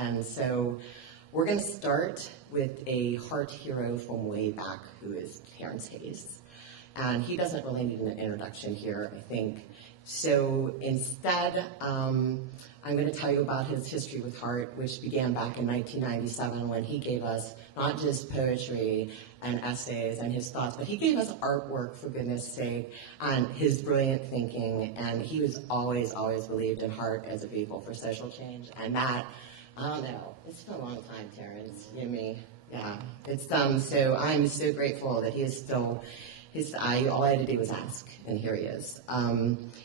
And so we're going to start with a heart hero from way back, who is Terrance Hayes. And he doesn't really need an introduction here, I think. So instead, I'm going to tell you about his history with heart, which began back in 1997 when he gave us not just poetry and essays and his thoughts, but he gave us artwork, for goodness sake, and his brilliant thinking. And he was always believed in heart as a vehicle for social change. And that, I don't know, it's been a long time, Terrance, you and me. Yeah, it's so I'm so grateful that he is still, all I had to do was ask, and here he is.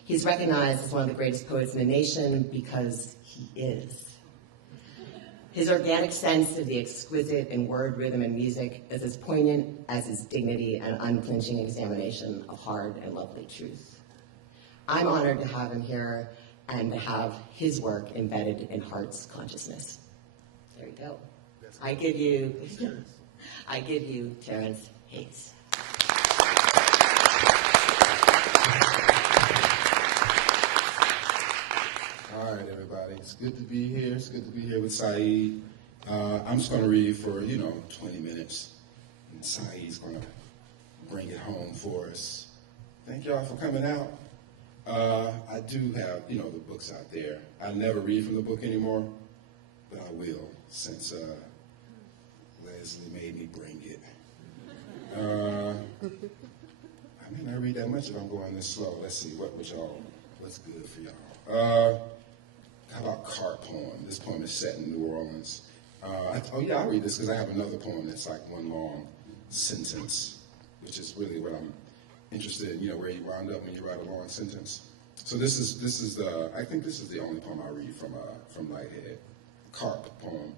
He's recognized as one of the greatest poets in the nation because he is. His organic sense of the exquisite in word, rhythm, and music is as poignant as his dignity and unflinching examination of hard and lovely truth. I'm honored to have him here and to have his work embedded in heart's consciousness. There you go. I give you Terrance Hayes. All right, everybody. It's good to be here. It's good to be here with Saeed. I'm just going to read for, 20 minutes. And Saeed's going to bring it home for us. Thank y'all for coming out. I do have, the books out there. I never read from the book anymore, but I will since Leslie made me bring it. I may not read that much if I'm going this slow. Let's see, what's good for y'all? How about Carp poem? This poem is set in New Orleans. I'll read this because I have another poem that's like one long sentence, which is really what I'm interested in, where you wound up when you write a long sentence. So this is I think this is the only poem I read from Lighthead. Carp poem.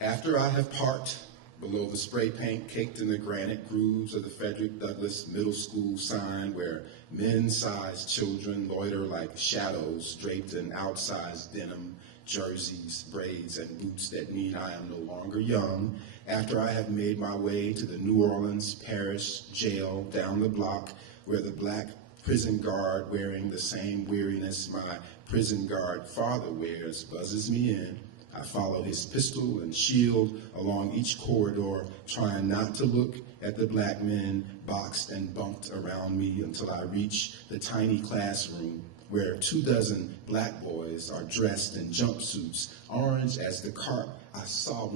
After I have parked below the spray paint caked in the granite grooves of the Frederick Douglass Middle School sign where men-sized children loiter like shadows draped in outsized denim, jerseys, braids, and boots that mean I am no longer young, after I have made my way to the New Orleans Parish Jail down the block where the black prison guard wearing the same weariness my prison guard father wears buzzes me in, I follow his pistol and shield along each corridor, trying not to look at the black men boxed and bunked around me until I reach the tiny classroom where 24 black boys are dressed in jumpsuits, orange as the carp I saw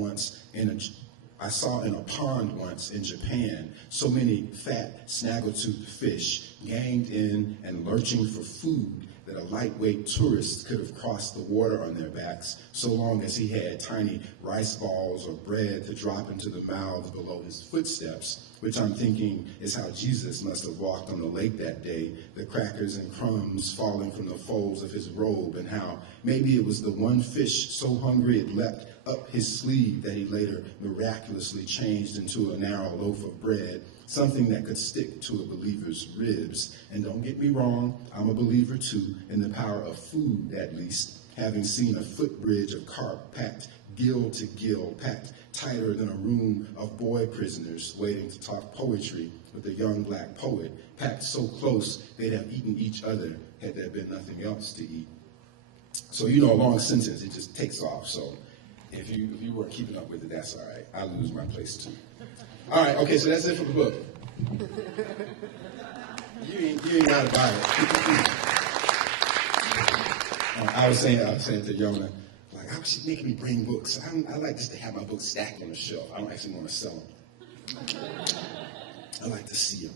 in a pond once in Japan. So many fat, snaggletooth fish ganged in and lurching for food that a lightweight tourist could have crossed the water on their backs, so long as he had tiny rice balls or bread to drop into the mouths below his footsteps, which I'm thinking is how Jesus must have walked on the lake that day, the crackers and crumbs falling from the folds of his robe, and how maybe it was the one fish so hungry it leapt up his sleeve that he later miraculously changed into a narrow loaf of bread, something that could stick to a believer's ribs. And don't get me wrong, I'm a believer too, in the power of food at least, having seen a footbridge of carp packed gill to gill, packed tighter than a room of boy prisoners waiting to talk poetry with a young black poet, packed so close they'd have eaten each other had there been nothing else to eat. So, a long sentence, it just takes off. So if you weren't keeping up with it, that's all right. I lose my place too. All right, okay, so that's it for the book. You ain't got to buy it. I was saying to Yona, like, how she making me bring books? I like just to have my books stacked on the shelf. I don't actually want to sell them. I like to see them.